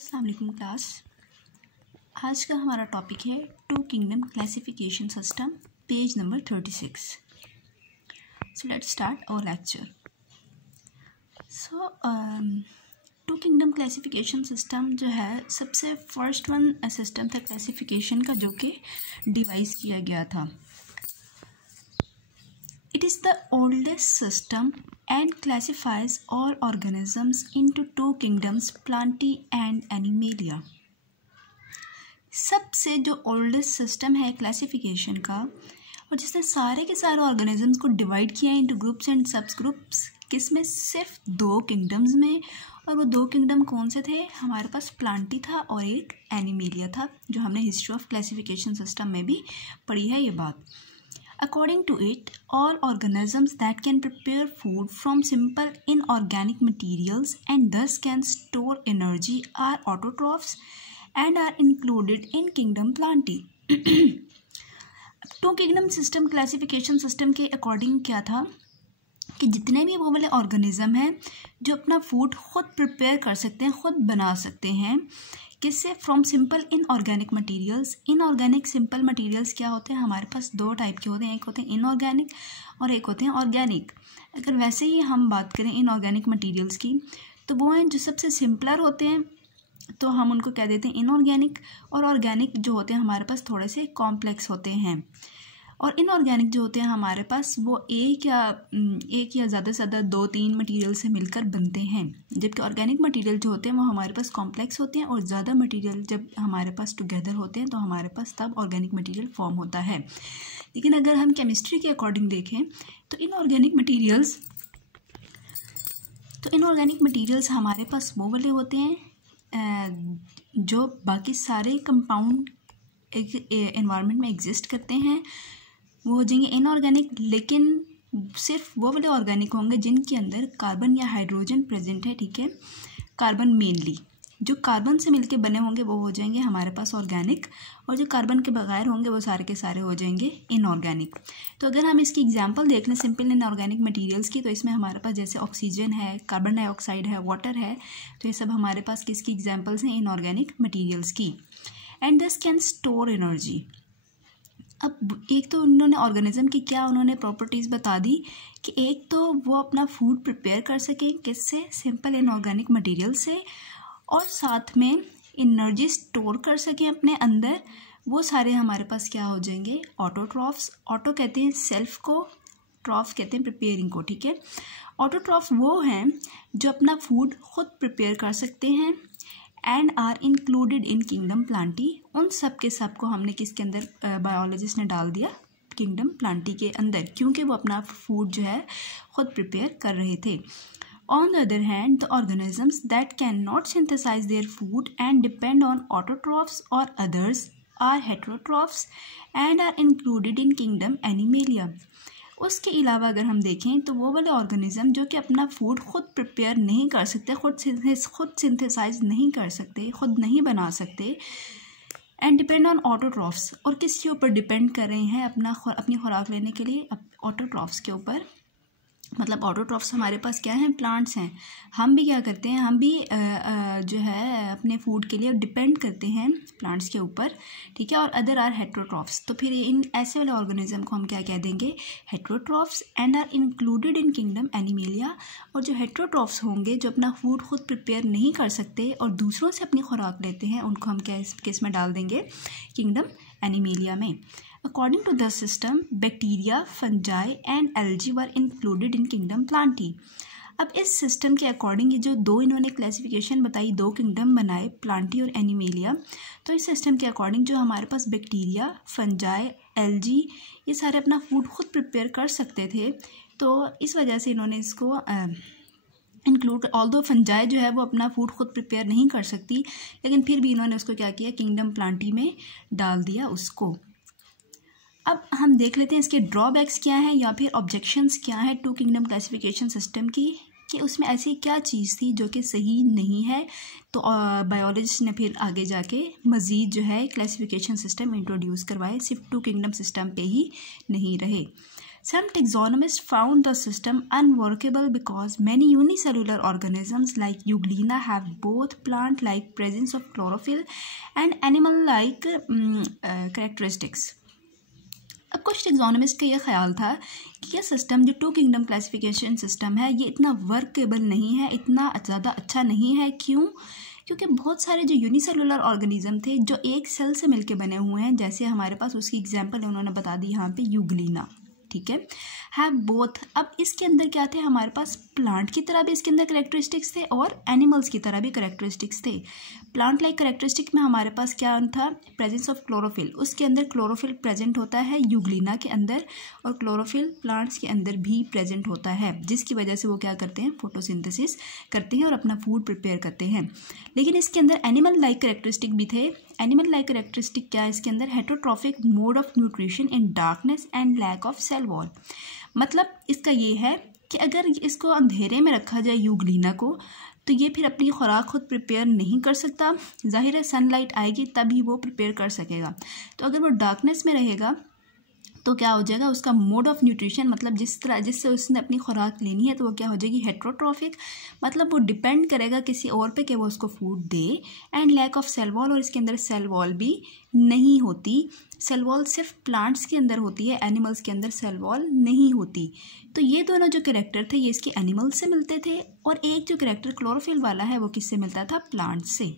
अस्सलाम वालेकुम क्लास। आज का हमारा टॉपिक है two kingdom classification system, page number 36। So let's start our lecture. Two kingdom classification system जो है सबसे फर्स्ट वन सिस्टम था क्लासिफिकेशन का, जो कि डिवाइस किया गया था। It is the oldest system and classifies all organisms into two kingdoms, Plantae and Animalia. सबसे जो ओल्डेस्ट सिस्टम है क्लासिफिकेशन का, और जिसने सारे के सारे ऑर्गेनिजम्स को डिवाइड किया into groups and subs groups, किसमें? सिर्फ दो किंगडम्स में। और वो दो किंगडम कौन से थे? हमारे पास प्लांटी था और एक एनिमेलिया था, जो हमने हिस्ट्री ऑफ क्लासिफिकेशन सिस्टम में भी पढ़ी है ये बात। According to it, all organisms that can prepare food from simple inorganic materials and thus can store energy are autotrophs and are included in kingdom Plantae. Two kingdom system classification system के according क्या था कि जितने भी वो वाले organism हैं जो अपना फूड खुद प्रिपेयर कर सकते हैं, खुद बना सकते हैं, किससे? From simple inorganic materials. Inorganic simple materials क्या होते हैं? हमारे पास दो टाइप के होते हैं, एक होते हैं इनऑर्गेनिक और एक होते हैं ऑर्गेनिक। अगर वैसे ही हम बात करें इनऑर्गेनिक मटेरियल्स की, तो वो हैं जो सबसे सिंपलर होते हैं, तो हम उनको कह देते हैं इनऑर्गेनिक। और ऑर्गेनिक जो होते हैं हमारे पास थोड़े से कॉम्प्लेक्स होते हैं। और इनऑर्गेनिक जो होते हैं हमारे पास वो एक या ज़्यादा से ज़्यादा 2-3 मटेरियल से मिलकर बनते हैं, जबकि ऑर्गेनिक मटेरियल जो होते हैं वो हमारे पास कॉम्प्लेक्स होते हैं और ज़्यादा मटेरियल जब हमारे पास टुगेदर होते हैं तो हमारे पास तब ऑर्गेनिक मटेरियल फॉर्म होता है। लेकिन अगर हम केमिस्ट्री के अकॉर्डिंग देखें तो इनऑर्गेनिक मटेरियल्स हमारे पास वो वाले होते हैं जो बाकी सारे कंपाउंड एनवायरनमेंट में एग्जिस्ट करते हैं, वो हो जाएंगे इनऑर्गेनिक। लेकिन सिर्फ वो वाले ऑर्गेनिक होंगे जिनके अंदर कार्बन या हाइड्रोजन प्रेजेंट है, ठीक है। कार्बन मेनली, जो कार्बन से मिलके बने होंगे वो हो जाएंगे हमारे पास ऑर्गेनिक, और जो कार्बन के बगैर होंगे वो सारे के सारे हो जाएंगे इनऑर्गेनिक। तो अगर हम इसकी एग्जांपल देख लें सिंपल इनऑर्गेनिक मटेरियल्स की, तो इसमें हमारे पास जैसे ऑक्सीजन है, कार्बन डाइऑक्साइड है, वाटर है, तो ये सब हमारे पास किसकी एग्जाम्पल्स हैं? इनऑर्गेनिक मटीरियल्स की। And this can store energy. अब एक तो उन्होंने ऑर्गेनिज्म की क्या उन्होंने प्रॉपर्टीज़ बता दी कि एक तो वो अपना फूड प्रिपेयर कर सकें, किससे? सिंपल इनऑर्गेनिक मटेरियल से, और साथ में एनर्जी स्टोर कर सकें अपने अंदर। वो सारे हमारे पास क्या हो जाएंगे? ऑटोट्रॉफ्स। ऑटो कहते हैं सेल्फ को, ट्रॉफ कहते हैं प्रिपेयरिंग को, ठीक है। ऑटोट्रॉफ्स वो हैं जो अपना फूड खुद प्रिपेयर कर सकते हैं and are included in kingdom Plantae. उन सब के सब को हमने किसके अंदर? बायोलॉजिस्ट ने डाल दिया किंगडम प्लांटी के अंदर, क्योंकि वो अपना फूड जो है खुद प्रिपेयर कर रहे थे। On the other hand, the organisms that can not synthesise their food and depend on autotrophs और others are heterotrophs and are included in kingdom animalia. उसके अलावा अगर हम देखें तो वो वाले ऑर्गेनिज्म जो कि अपना फूड खुद प्रिपेयर नहीं कर सकते, खुद सिंथेसाइज नहीं कर सकते, खुद नहीं बना सकते, एंड डिपेंड ऑन ऑटोट्रॉफ्स, और किसके ऊपर डिपेंड कर रहे हैं अपनी खुराक लेने के लिए? ऑटोट्रॉफ्स के ऊपर। मतलब ऑटोट्रॉफ्स हमारे पास क्या हैं? प्लांट्स हैं। हम भी क्या करते हैं? हम भी जो है अपने फूड के लिए डिपेंड करते हैं प्लांट्स के ऊपर, ठीक है। और अदर आर हेटेरोट्रॉफ्स। तो फिर इन ऐसे वाले ऑर्गेनिज्म को हम क्या कह देंगे? Heterotrophs and are included in kingdom Animalia. और जो हेटेरोट्रॉफ्स होंगे जो अपना फूड खुद प्रिपेयर नहीं कर सकते और दूसरों से अपनी खुराक लेते हैं, उनको हम किस में डाल देंगे? किंगडम एनिमेलिया में। According to the system, bacteria, fungi and algae were included in kingdom Plantae. अब इस सिस्टम के अकॉर्डिंग ये जो दो इन्होंने क्लासिफिकेशन बताई, दो किंगडम बनाए, प्लांटी और एनिमेलिया, तो इस सिस्टम के अकॉर्डिंग जो हमारे पास बैक्टीरिया, फंजाई, एल्जी, ये सारे अपना फूड खुद प्रिपेयर कर सकते थे, तो इस वजह से इन्होंने इसको इंक्लूड। ऑल्दो फंजाई जो है वो अपना फूड खुद प्रिपेयर नहीं कर सकती, लेकिन फिर भी इन्होंने उसको क्या किया? किंगडम प्लांटी में डाल दिया उसको। अब हम देख लेते हैं इसके ड्रॉबैक्स क्या हैं या फिर ऑब्जेक्शंस क्या है टू किंगडम क्लासिफिकेशन सिस्टम की, कि उसमें ऐसी क्या चीज़ थी जो कि सही नहीं है। तो बायोलॉजिस्ट ने फिर आगे जाके मज़ीद जो है क्लासिफिकेशन सिस्टम इंट्रोड्यूस करवाए, सिर्फ टू किंगडम सिस्टम पे ही नहीं रहे। Some taxonomists found the system unworkable because many unicellular organisms like Euglena have both plant-like presence of chlorophyll and animal-like characteristics. अब कुछ टेक्सोनोमिस्ट का ये ख्याल था कि यह सिस्टम जो टू किंगडम क्लासिफिकेशन सिस्टम है ये इतना वर्केबल नहीं है, इतना ज़्यादा अच्छा नहीं है। क्यों? क्योंकि बहुत सारे जो यूनिसेलुलर ऑर्गेनिज्म थे जो एक सेल से मिलके बने हुए हैं, जैसे हमारे पास उसकी एग्जांपल उन्होंने बता दी यहाँ पे यूग्लीना, ठीक है, हैव बोथ। अब इसके अंदर क्या थे, हमारे पास प्लांट की तरह भी इसके अंदर करेक्टरिस्टिक्स थे और एनिमल्स की तरह भी करेक्टरिस्टिक्स थे। प्लांट लाइक करेक्टरिस्टिक में हमारे पास क्या था, प्रेजेंस ऑफ क्लोरोफिल, उसके अंदर क्लोरोफिल प्रेजेंट होता है यूग्लीना के अंदर, और क्लोरोफिल प्लांट्स के अंदर भी प्रेजेंट होता है, जिसकी वजह से वो क्या करते हैं, फोटोसिंथेसिस करते हैं और अपना फूड प्रिपेयर करते हैं। लेकिन इसके अंदर एनिमल लाइक करेक्टरिस्टिक भी थे। एनिमल लाइक करेक्टरिस्टिक क्या है इसके अंदर, heterotrophic mode of nutrition in darkness and lack of cell wall. मतलब इसका ये है कि अगर इसको अंधेरे में रखा जाए यूग्लीना को, तो ये फिर अपनी खुराक खुद प्रिपेयर नहीं कर सकता। जाहिर है सनलाइट आएगी तभी वो प्रिपेयर कर सकेगा। तो अगर वो डार्कनेस में रहेगा तो क्या हो जाएगा, उसका मोड ऑफ न्यूट्रिशन, मतलब जिससे उसने अपनी खुराक लेनी है, तो वो क्या हो जाएगी, हेटरोट्रॉफिक, मतलब वो डिपेंड करेगा किसी और पे कि वो उसको फूड दे। And lack of cell wall, और इसके अंदर सेल वॉल भी नहीं होती। सेल वॉल सिर्फ प्लांट्स के अंदर होती है, एनिमल्स के अंदर सेल वॉल नहीं होती। तो ये दोनों जो कैरेक्टर थे ये इसके एनिमल्स से मिलते थे, और एक जो कैरेक्टर क्लोरोफिल वाला है वो किससे मिलता था, प्लांट्स से।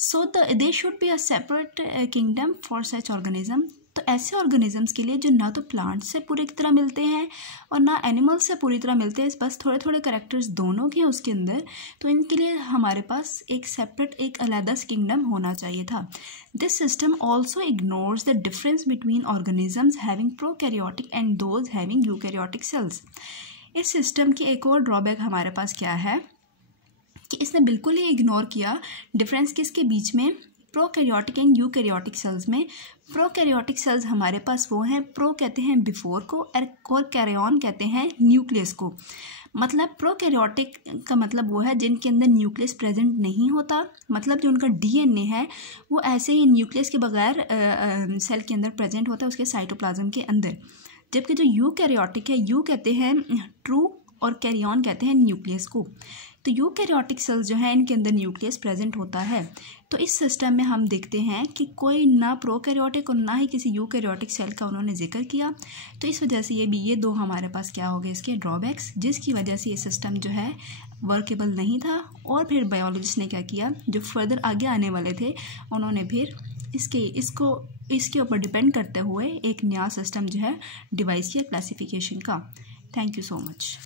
So they should be a separate kingdom for such organism. तो ऐसे ऑर्गेनिजम्स के लिए जो ना तो प्लांट्स से पूरी तरह मिलते हैं और ना एनिमल्स से पूरी तरह मिलते हैं, बस थोड़े थोड़े कैरेक्टर्स दोनों के हैं उसके अंदर, तो इनके लिए हमारे पास एक सेपरेट, एक अलग किंगडम होना चाहिए था। This system also ignores the difference between organisms having prokaryotic and those having eukaryotic cells. इस सिस्टम की एक और ड्रॉबैक हमारे पास क्या है कि इसने बिल्कुल ही इग्नोर किया डिफरेंस किसके बीच में, प्रोकैरियोटिक एंड यूकैरियोटिक सेल्स में। प्रोकैरियोटिक सेल्स हमारे पास वो हैं, प्रो कहते हैं बिफोर को और कैरियन कहते हैं न्यूक्लियस को। मतलब प्रोकैरियोटिक का मतलब वो है जिनके अंदर न्यूक्लियस प्रेजेंट नहीं होता, मतलब जो उनका डीएनए है वो ऐसे ही न्यूक्लियस के बगैर सेल के अंदर प्रेजेंट होता है, उसके साइटोप्लाज्म के अंदर। जबकि जो यूकैरियोटिक है, यू कहते हैं ट्रू और कैरियन कहते हैं न्यूक्लियस को। तो यूकैरियोटिक सेल्स जो है इनके अंदर न्यूक्लियस प्रेजेंट होता है। तो इस सिस्टम में हम देखते हैं कि कोई ना प्रोकैरियोटिक और ना ही किसी यूकैरियोटिक सेल का उन्होंने जिक्र किया। तो इस वजह से ये दो हमारे पास क्या हो गए, इसके ड्रॉबैक्स, जिसकी वजह से ये सिस्टम जो है वर्केबल नहीं था। और फिर बायोलॉजिस्ट ने क्या किया, जो फर्दर आगे आने वाले थे उन्होंने फिर इसके ऊपर डिपेंड करते हुए एक नया सिस्टम जो है डिवाइस किया क्लासिफिकेशन का। Thank you so much.